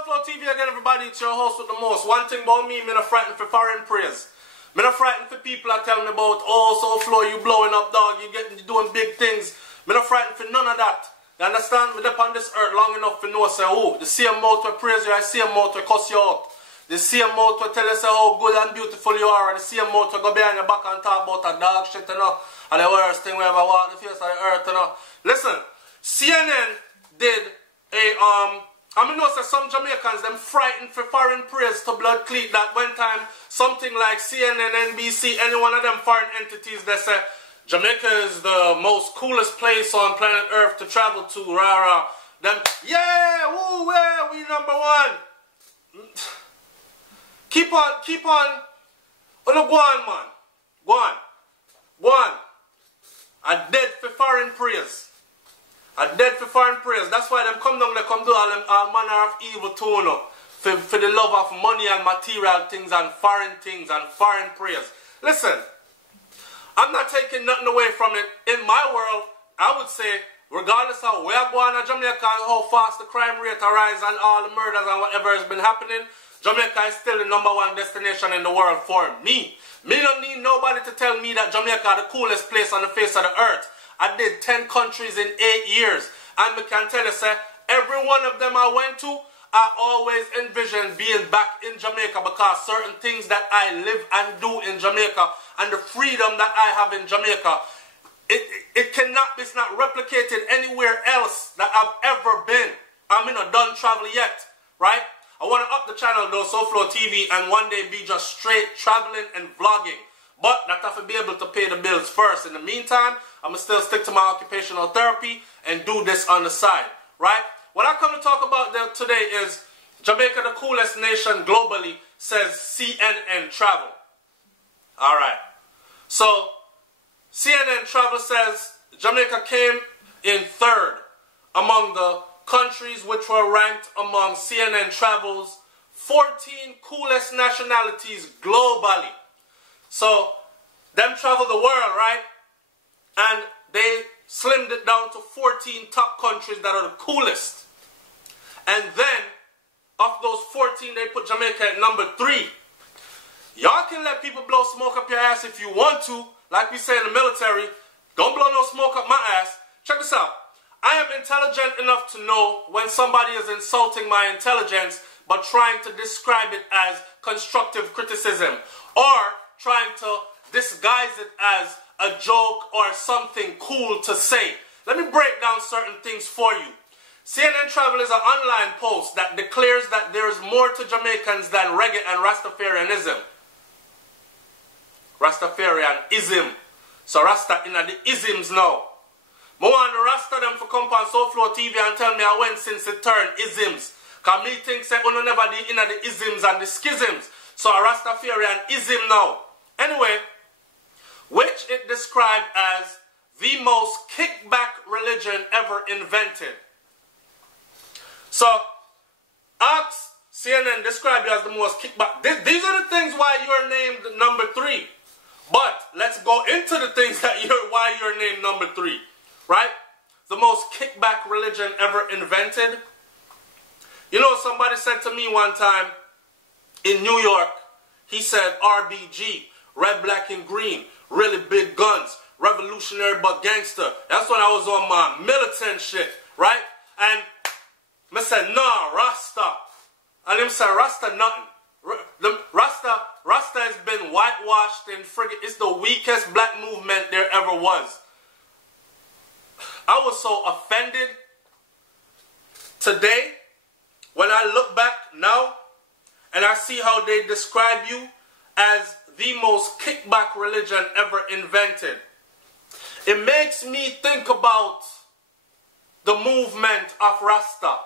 SouFLoTV again, everybody. It's your host with the most. One thing about me, me not frightened for foreign praise. Me not frightened for people that tell me about, oh, SouFlo, you blowing up, dog. You doing big things. Me not frightened for none of that. You understand? Me up on this earth long enough to know, say, oh, the same mouth will praise you, the same mouth will cuss you out. The same mouth will tell you, say, how good and beautiful you are. And the same mouth will go behind your back and talk about a dog shit, you know. And the worst thing we ever walk the face of the earth, you know. Listen, CNN did a, I mean, know that some Jamaicans, them frightened for foreign praise to blood cleat that one time, something like CNN, NBC, any one of them foreign entities that say, Jamaica is the most coolest place on planet Earth to travel to, rah rah. Them, yeah, woo, yeah, we number one. Keep on, oh no, go on, man. Go on. I'm dead for foreign praise. I'm dead for foreign praise. That's why them come down, they come do all manner of evil too, no? For the love of money and material things and foreign foreign praise. Listen, I'm not taking nothing away from it. In my world, I would say, regardless of where I go in Jamaica and how fast the crime rate rise and all the murders and whatever has been happening, Jamaica is still the #1 destination in the world for me. Me don't need nobody to tell me that Jamaica is the coolest place on the face of the earth. I did 10 countries in 8 years. And I can tell you, sir, every one of them I went to, I always envisioned being back in Jamaica because certain things that I live and do in Jamaica and the freedom that I have in Jamaica, it's not replicated anywhere else that I've ever been. I'm in a done travel yet, right? I want to up the channel though, SouFLoTV, and one day be just straight traveling and vlogging. But that I have to be able to pay the bills first. In the meantime, I'm going to still stick to my occupational therapy and do this on the side, right? What I come to talk about today is Jamaica, the coolest nation globally, says CNN Travel. All right. So, CNN Travel says Jamaica came in 3rd among the countries which were ranked among CNN Travel's 14 coolest nationalities globally. So, them travel the world, right? And they slimmed it down to 14 top countries that are the coolest. And then, of those 14, they put Jamaica at number 3. Y'all can let people blow smoke up your ass if you want to. Like we say in the military, don't blow no smoke up my ass. Check this out. I am intelligent enough to know when somebody is insulting my intelligence, but trying to describe it as constructive criticism, or trying to disguise it as a joke or something cool to say. Let me break down certain things for you. CNN Travel is an online post that declares that there is more to Jamaicans than reggae and Rastafarianism. Rastafarianism. So Rasta in the isms now. I want the Rasta them to come on SouFLoTV and tell me I went since it turned isms. Because me think say you never did in the isms and the schisms. So a Rastafarianism now. Anyway, which it described as the most kickback religion ever invented. So, ask CNN described it as the most kickback. These are the things why you're named number 3. But let's go into the things that why you're named number 3. Right? The most kickback religion ever invented. You know, somebody said to me one time in New York, he said RBG, red, black, and green, really big guns, revolutionary but gangster. That's when I was on my militant shit, right? And I said, nah, Rasta. And him said, Rasta nothing. Rasta has been whitewashed and friggin', it's the weakest black movement there ever was. I was so offended today when I look back now and I see how they describe you as the most kickback religion ever invented. It makes me think about the movement of Rasta.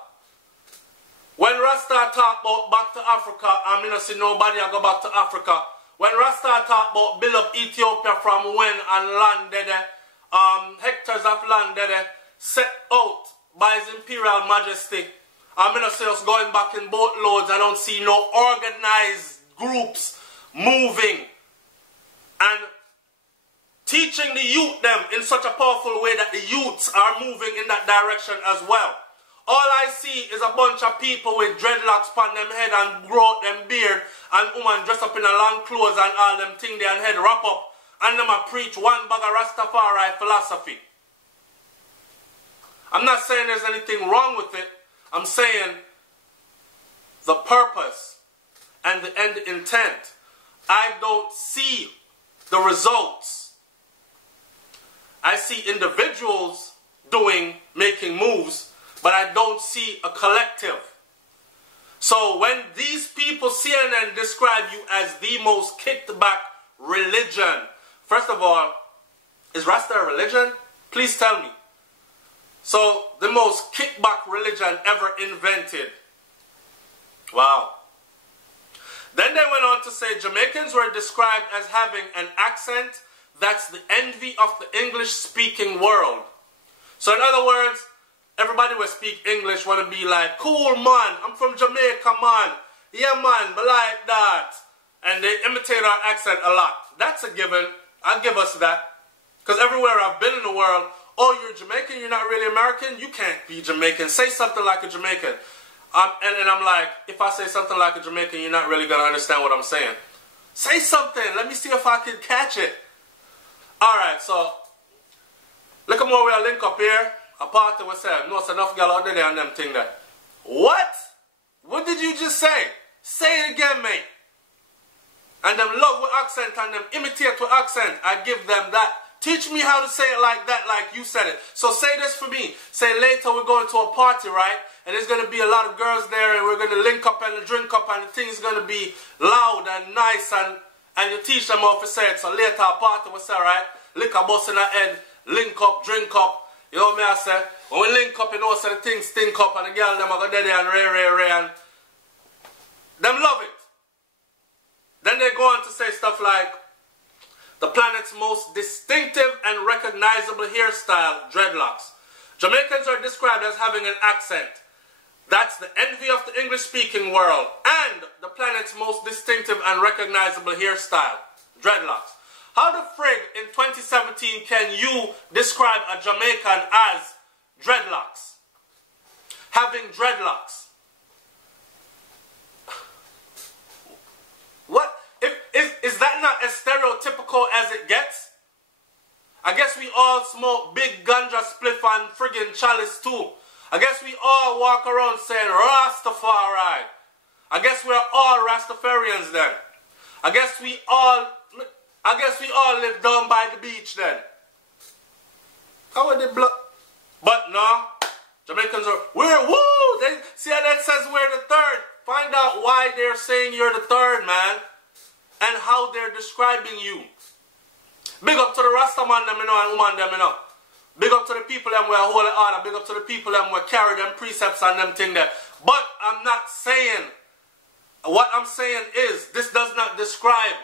When Rasta talk about back to Africa, I mean, I see nobody I go back to Africa. When Rasta talk about build up Ethiopia from when and land there, hectares of land there, set out by His Imperial Majesty. I mean, I see us going back in boatloads. I don't see no organized groups moving and teaching the youth them in such a powerful way that the youths are moving in that direction as well. All I see is a bunch of people with dreadlocks upon them head and grow out them beard and woman dress up in a long clothes and all them thing their head wrap up and them a preach one bag of Rastafari philosophy. I'm not saying there's anything wrong with it. I'm saying the purpose and the end intent. I don't see the results. I see individuals making moves, but I don't see a collective. So when these people, CNN, describe you as the most kicked back religion, first of all, is Rasta a religion? Please tell me. So, the most kickback religion ever invented. Wow. Then they went on to say Jamaicans were described as having an accent that's the envy of the English-speaking world. So in other words, everybody will speak English want to be like, cool man, I'm from Jamaica man. Yeah man, but like that. And they imitate our accent a lot. That's a given. I'll give us that. Because everywhere I've been in the world, oh, you're Jamaican, you're not really American? You can't be Jamaican. Say something like a Jamaican. And I'm like, if I say something like a Jamaican, you're not really going to understand what I'm saying. Say something. Let me see if I can catch it. Alright, so, look at more we'll link up here. A party was saying, no, it's enough girl out there and them thing there. What? What did you just say? Say it again, mate. And them love with accent and them imitate with accent. I give them that. Teach me how to say it like that, like you said it. So say this for me. Say later we're going to a party, right? And there's going to be a lot of girls there and we're going to link up and drink up and the thing's going to be loud and nice and you teach them how to say it. So later a party we say, right? Lick a bus in the head, link up, drink up. You know what I say? When we link up, you know, so the things stink up and the girl them are going to there and ray and them love it. Then they go on to say stuff like, the planet's most distinctive and recognizable hairstyle, dreadlocks. Jamaicans are described as having an accent. That's the envy of the English-speaking world. And the planet's most distinctive and recognizable hairstyle, dreadlocks. How the frig in 2017 can you describe a Jamaican as dreadlocks? Having dreadlocks. What? Is that not as stereotypical as it gets? I guess we all smoke big ganja spliff and friggin' chalice too. I guess we all walk around saying Rastafari. I guess we're all Rastafarians then. I guess we all live down by the beach then. How are they But no, Jamaicans are, woo! See how that says we're the third. Find out why they're saying you're the third, man. And how they're describing you. Big up to the Rasta man them, you know, and woman them, you know. Big up to the people them where hold it order. Big up to the people them where carry them precepts and them thing there. But I'm not saying, what I'm saying is, this does not describe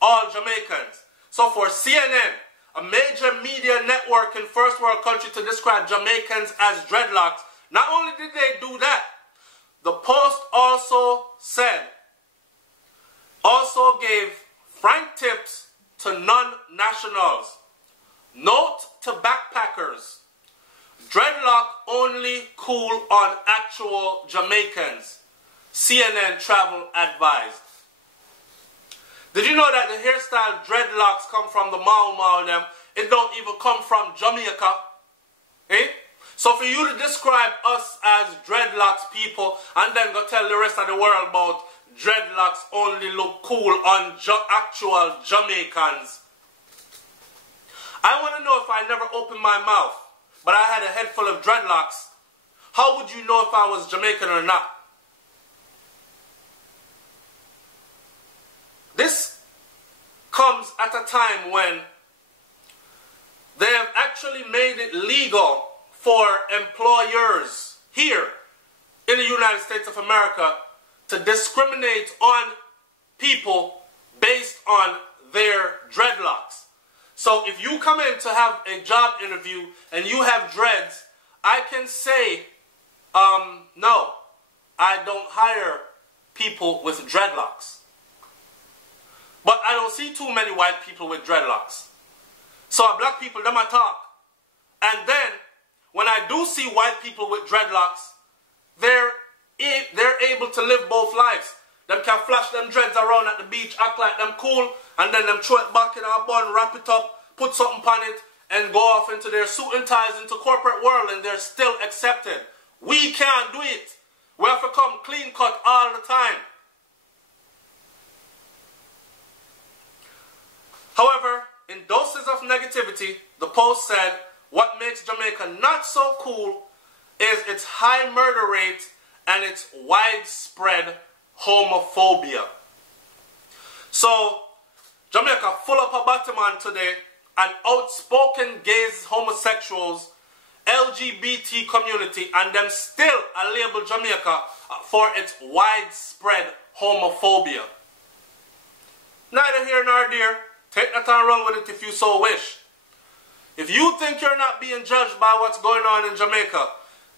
all Jamaicans. So for CNN, a major media network in first world country to describe Jamaicans as dreadlocks, not only did they do that, the Post also gave frank tips to non-nationals. Note to backpackers, dreadlock only cool on actual Jamaicans. CNN travel advised. Did you know that the hairstyle dreadlocks come from the Mau them? It don't even come from Jamaica. Eh? So for you to describe us as dreadlocks people and then go tell the rest of the world about dreadlocks only look cool on actual Jamaicans. I want to know, if I never opened my mouth, but I had a head full of dreadlocks, how would you know if I was Jamaican or not? This comes at a time when they have actually made it legal for employers here in the United States of America to discriminate on people based on their dreadlocks. So if you come in to have a job interview and you have dreads, I can say, no, I don't hire people with dreadlocks. But I don't see too many white people with dreadlocks. So black people, them I talk. And then, when I do see white people with dreadlocks, they're able to live both lives. Them can flash them dreads around at the beach, act like them cool, and then them throw it back in our bun, wrap it up, put something on it, and go off into their suit and ties into corporate world, and they're still accepted. We can't do it. We have to come clean cut all the time. However, in doses of negativity, the post said, what makes Jamaica not so cool is its high murder rate and its widespread homophobia. So, Jamaica full up a Batman today, and outspoken gays, homosexuals, LGBT community, and them still are labeled Jamaica for its widespread homophobia. Neither here nor there. Take that and run with it if you so wish. If you think you're not being judged by what's going on in Jamaica,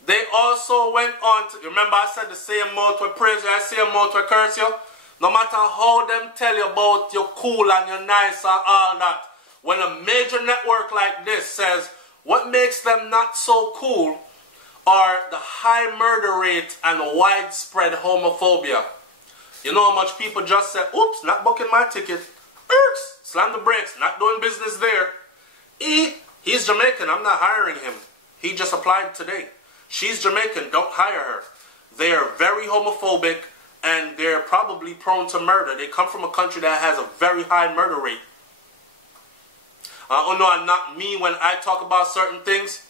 they also went on to, remember I said the same mouth will praise you, I same mouth will curse you. No matter how them tell you about you're cool and you're nice and all that, when a major network like this says what makes them not so cool are the high murder rate and widespread homophobia. You know how much people just said, oops, not booking my ticket. Oops, slam the brakes, not doing business there. He's Jamaican, I'm not hiring him. He just applied today. She's Jamaican, don't hire her. They are very homophobic and they're probably prone to murder. They come from a country that has a very high murder rate. Oh no, I'm not me when I talk about certain things.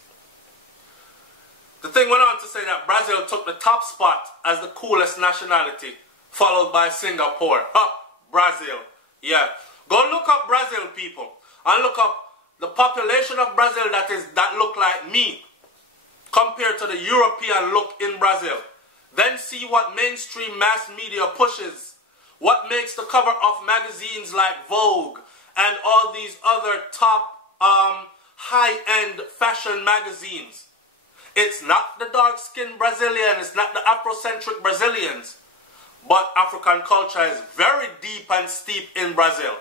The thing went on to say that Brazil took the top spot as the coolest nationality, followed by Singapore. Brazil. Yeah. Go look up Brazil, people. And look up the population of Brazil that look like me compared to the European look in Brazil. Then see what mainstream mass media pushes. What makes the cover of magazines like Vogue and all these other top high-end fashion magazines. It's not the dark-skinned Brazilian, it's not the Afrocentric Brazilians. But African culture is very deep and steep in Brazil.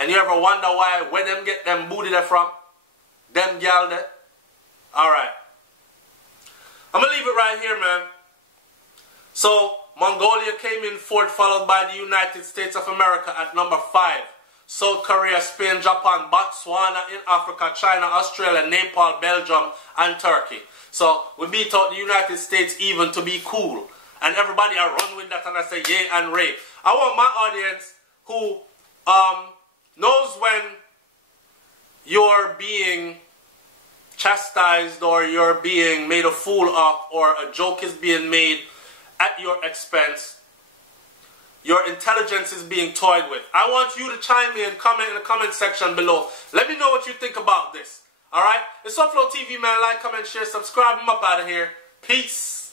And you ever wonder where them get them booty there from? Them gal there? Alright. I'm going to leave it right here, man. So, Mongolia came in fourth, followed by the United States of America at number 5. South Korea, Spain, Japan, Botswana in Africa, China, Australia, Nepal, Belgium, and Turkey. So, we beat out the United States even to be cool. And everybody I run with that and I say yay and ray. I want my audience who knows when you're being chastised or you're being made a fool of or a joke is being made at your expense. Your intelligence is being toyed with. I want you to chime in, comment in the comment section below. Let me know what you think about this. Alright? It's SouFLoTV, man. Like, comment, share, subscribe. I'm up out of here. Peace.